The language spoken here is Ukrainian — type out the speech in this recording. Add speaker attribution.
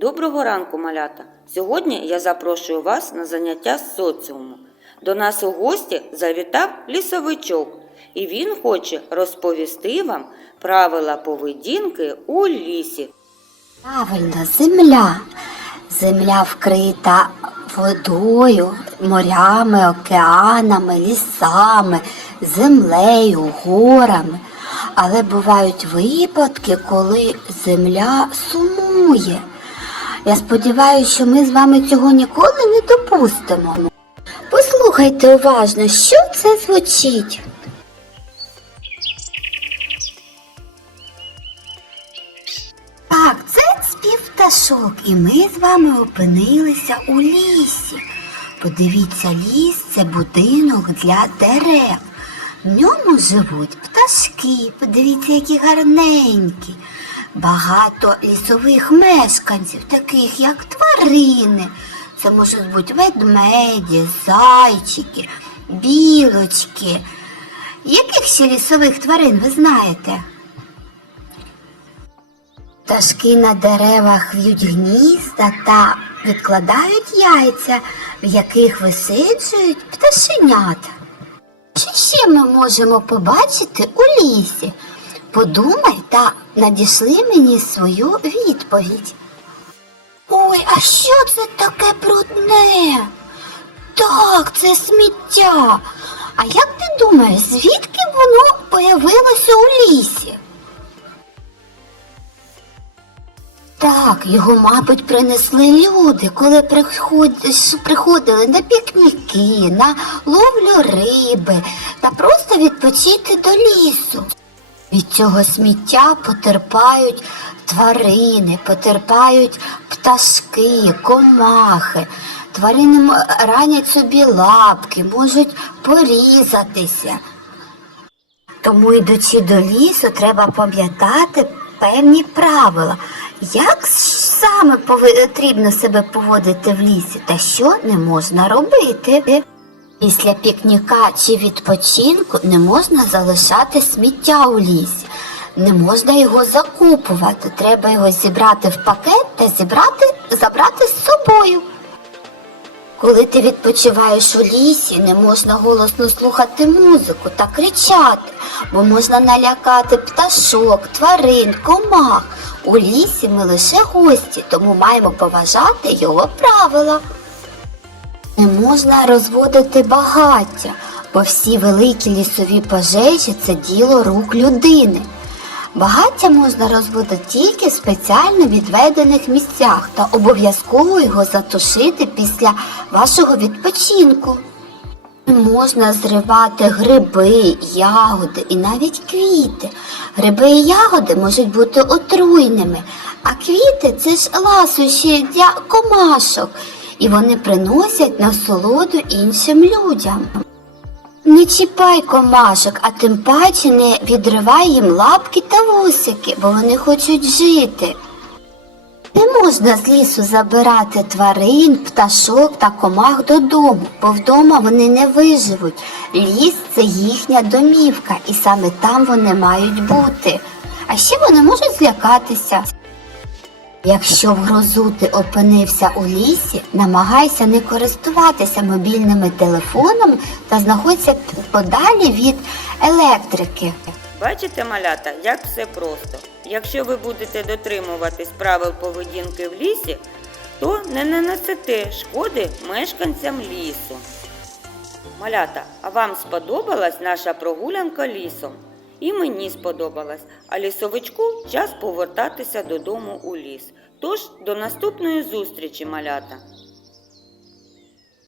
Speaker 1: Доброго ранку, малята! Сьогодні я запрошую вас на заняття з соціуму. До нас у гості завітав лісовичок, і він хоче розповісти вам правила поведінки у лісі.
Speaker 2: Правильно, земля. Земля вкрита водою, морями, океанами, лісами, землею, горами. Але бувають випадки, коли земля сумує. Я сподіваюся, що ми з вами цього ніколи не допустимо. Послухайте уважно, що це звучить. Так, це спів пташок, і ми з вами опинилися у лісі. Подивіться, ліс це будинок для дерев. В ньому живуть пташки, подивіться, які гарненькі. Багато лісових мешканців, таких як тварини. Це можуть бути ведмеді, зайчики, білочки. Яких ще лісових тварин ви знаєте? Пташки на деревах в'ють гнізда та відкладають яйця, в яких висиджують пташенята. Що ще ми можемо побачити у лісі? Подумай та надішли мені свою відповідь. Ой, а що це таке брудне? Так, це сміття. А як ти думаєш, звідки воно появилося у лісі? Так, його, мабуть, принесли люди, коли приходили на пікніки, на ловлю риби та просто відпочити до лісу. Від цього сміття потерпають тварини, потерпають пташки, комахи. Тварини ранять собі лапки, можуть порізатися. Тому, йдучи до лісу, треба пам'ятати певні правила, як саме потрібно себе поводити в лісі та що не можна робити. Після пікніка чи відпочинку не можна залишати сміття у лісі. Не можна його закупувати. Треба його зібрати в пакет та зібрати, забрати з собою. Коли ти відпочиваєш у лісі, не можна голосно слухати музику та кричати, бо можна налякати пташок, тварин, комах. У лісі ми лише гості, тому маємо поважати його правила. Не можна розводити багаття, бо всі великі лісові пожежі це діло рук людини. Багаття можна розводити тільки в спеціально відведених місцях та обов'язково його затушити після вашого відпочинку. Можна зривати гриби, ягоди і навіть квіти. Гриби і ягоди можуть бути отруйними, а квіти це ж ласощі для комашок, і вони приносять насолоду іншим людям. Не чіпай комашок, а тим паче не відривай їм лапки та вусики, бо вони хочуть жити. Не можна з лісу забирати тварин, пташок та комах додому, бо вдома вони не виживуть. Ліс це їхня домівка, і саме там вони мають бути. А ще вони можуть злякатися. Якщо в грозу ти опинився у лісі, намагайся не користуватися мобільними телефонами та знаходься подалі від електрики.
Speaker 1: Бачите, малята, як все просто. Якщо ви будете дотримуватись правил поведінки в лісі, то не нанесете шкоди мешканцям лісу. Малята, а вам сподобалась наша прогулянка лісом? І мені сподобалась, а лісовичку час повертатися додому у ліс. Тож до наступної зустрічі, малята!